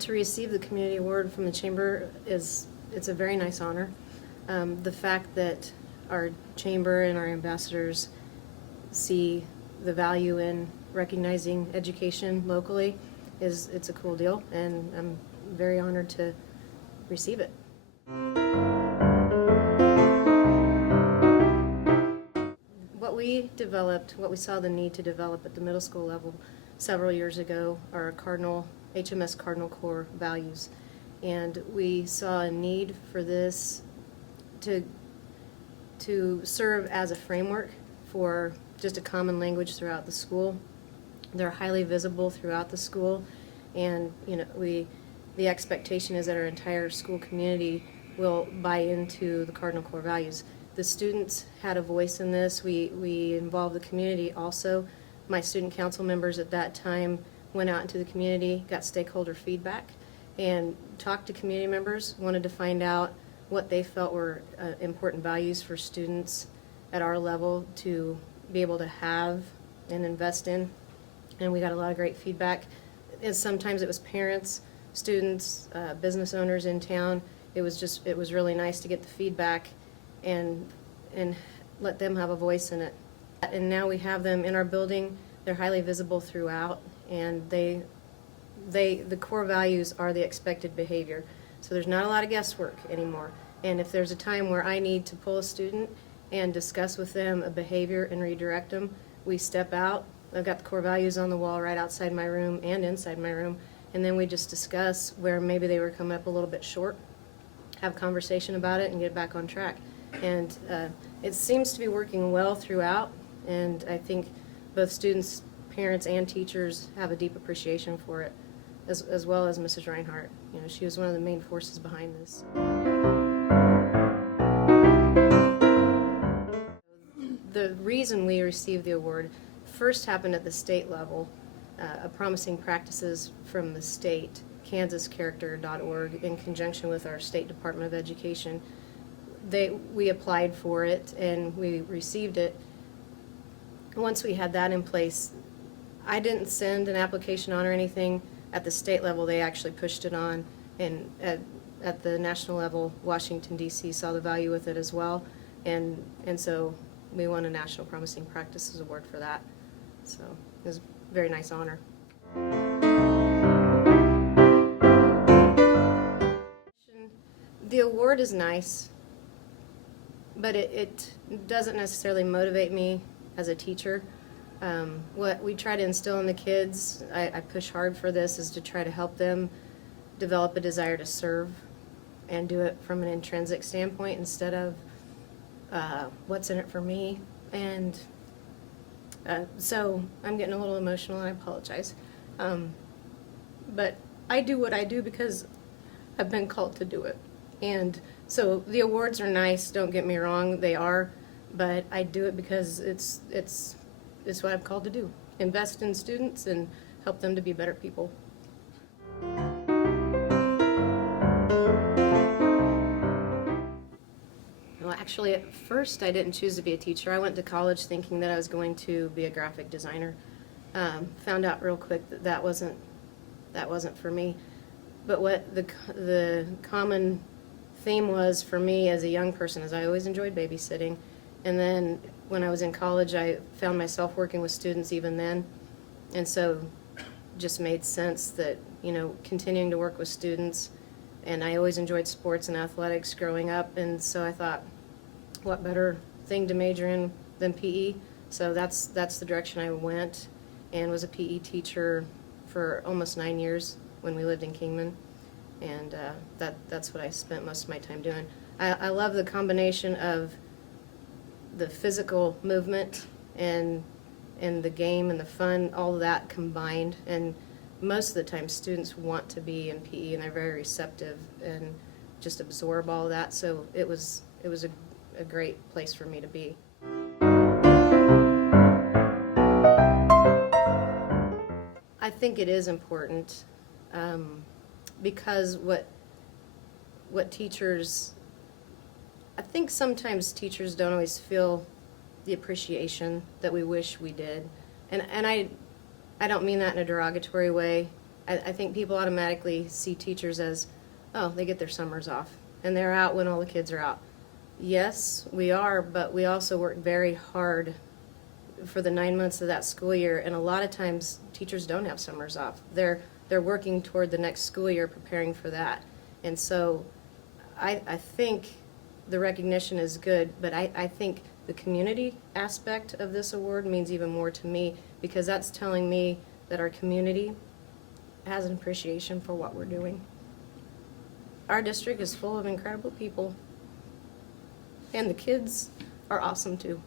To receive the community award from the chamber it's a very nice honor. The fact that our chamber and our ambassadors see the value in recognizing education locally it's a cool deal, and I'm very honored to receive it. What we saw the need to develop at the middle school level several years ago are HMS Cardinal Core Values, and we saw a need for this to serve as a framework for just a common language throughout the school. They're highly visible throughout the school, and the expectation is that our entire school community will buy into the Cardinal Core Values. The students had a voice in this. We involved the community also. My student council members at that time went out into the community, got stakeholder feedback, and talked to community members, wanted to find out what they felt were important values for students at our level to be able to have and invest in. And we got a lot of great feedback. Sometimes it was parents, students, business owners in town. It was really nice to get the feedback and let them have a voice in it. And now we have them in our building. They're highly visible throughout, and the core values are the expected behavior. So there's not a lot of guesswork anymore. And if there's a time where I need to pull a student and discuss with them a behavior and redirect them, we step out. I've got the core values on the wall right outside my room and inside my room, and then we just discuss where maybe they were coming up a little bit short, have a conversation about it, and get back on track. And it seems to be working well throughout, and I think both students, parents, and teachers have a deep appreciation for it, as well as Mrs. Reinhardt. She was one of the main forces behind this. The reason we received the award first happened at the state level, a promising practices from the state, kansascharacter.org, in conjunction with our State Department of Education. We applied for it and we received it. Once we had that in place, I didn't send an application on or anything. At the state level, they actually pushed it on, and at the national level, Washington, D.C. saw the value with it as well, and so we won a National Promising Practices Award for that. So it was a very nice honor. The award is nice, but it doesn't necessarily motivate me as a teacher. What we try to instill in the kids, I push hard for this, is to try to help them develop a desire to serve and do it from an intrinsic standpoint instead of what's in it for me. And so I'm getting a little emotional, and I apologize. But I do what I do because I've been called to do it. And so the awards are nice, don't get me wrong, they are, but I do it because it's what I'm called to do. Invest in students and help them to be better people. Well, actually, at first I didn't choose to be a teacher. I went to college thinking that I was going to be a graphic designer. Found out real quick that that wasn't for me. But what the common theme was for me as a young person is I always enjoyed babysitting. And then when I was in college, I found myself working with students even then. And so just made sense that, continuing to work with students. And I always enjoyed sports and athletics growing up. And so I thought, what better thing to major in than PE? So that's the direction I went, and was a PE teacher for almost 9 years when we lived in Kingman. And that's what I spent most of my time doing. I love the combination of the physical movement and the game and the fun, all of that combined. And most of the time students want to be in PE, and they're very receptive and just absorb all of that. So it was a great place for me to be. I think it is important because what teachers, I think sometimes teachers don't always feel the appreciation that we wish we did. And I don't mean that in a derogatory way. I think people automatically see teachers as, oh, they get their summers off, and they're out when all the kids are out. Yes, we are, but we also work very hard for the 9 months of that school year, and a lot of times teachers don't have summers off. They're working toward the next school year, preparing for that. And so I think the recognition is good, but I think the community aspect of this award means even more to me, because that's telling me that our community has an appreciation for what we're doing. Our district is full of incredible people, and the kids are awesome too.